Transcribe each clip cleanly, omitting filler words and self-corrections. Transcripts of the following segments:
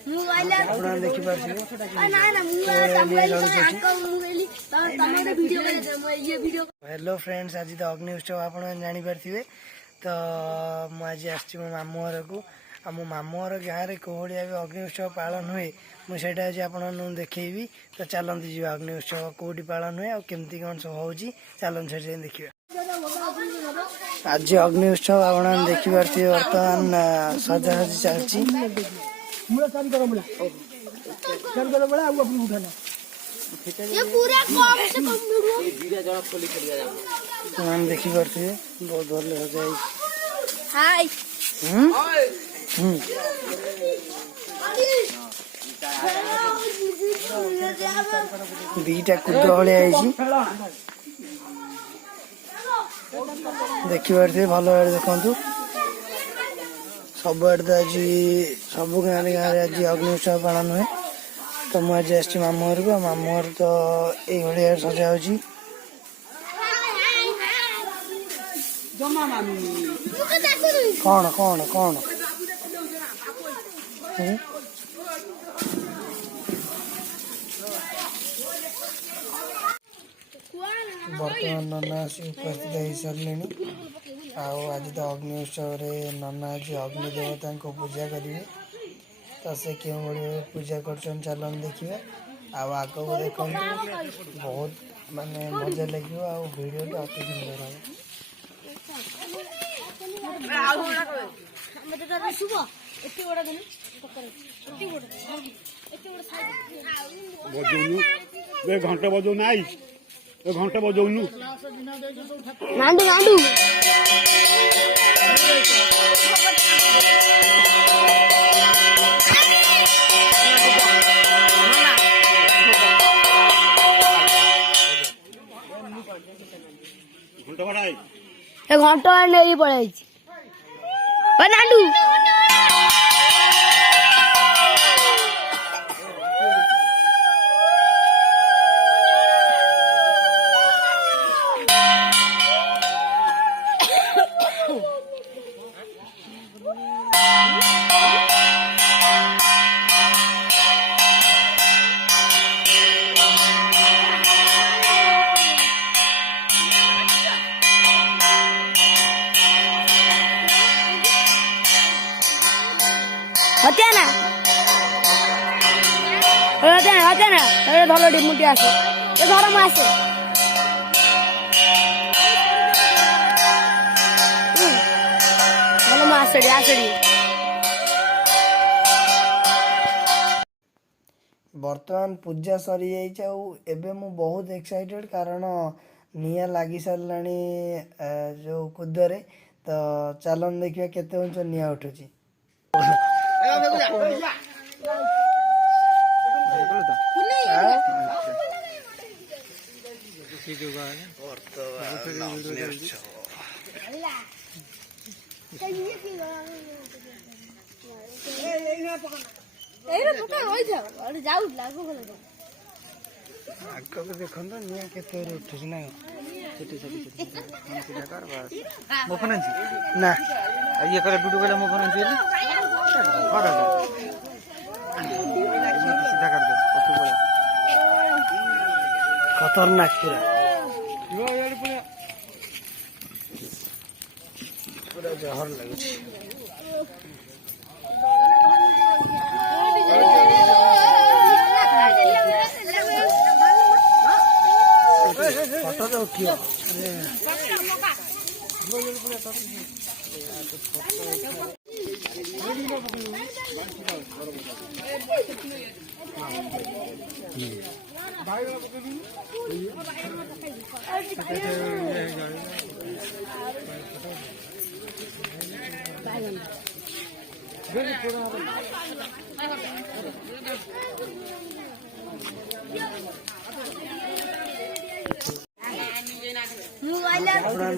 Hello friends, आज तो अग्नि उत्सव आप जापारे तो मुझे आज मामू घर को मो मामू घर गाँव में कौ भी अग्नि उत्सव पालन हुए मुझे आज आप देखी। तो चलते जी अग्नि उत्सव कौटी पालन हुए आमती कौन सब हो चलते से देखा। आज अग्नि उत्सव आप देखिपे बर्तमान सजासजी चलती देखिपे बहुत भले सजा दीटा कुद भाई देखिपे भल भाई देखु सब आड़े तो आज सब गाँव गाँव आज अग्नि उत्सव पालन हुए। तो मुझे आज मामू घर को मामू घर तो ये सजा हो कौन कौन कौन बर्तमान नना आसी उपस्थित हो सारे। आज तो अग्नि उत्सव नना आज अग्नि देवता को पूजा करेंगे। तो से क्यों पूजा कर चलन देखिए आग को देखो बहुत माने मजा लगे वीडियो अति सुंदर हम घंटे बजौ ना घंटे बजौनु नांडू नांडू घंटा नहीं पड़े नांडू होते ना धर डिमुटी आसे धर मु आसे भल मु आसड़ी आसड़ी। बर्तमान पूजा सरी जाइए मु बहुत एक्साइटेड कारण निया लगी सारा जो कुदरे। तो चलन देखिए केते उंच निया उठुची। देखो निया केते उठुची ना मोफन ना ये करे डुडू गले मोफन सीधा कर दे खतरनाक पूरा जहर लगे। फोटो तो उठियो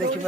देखिए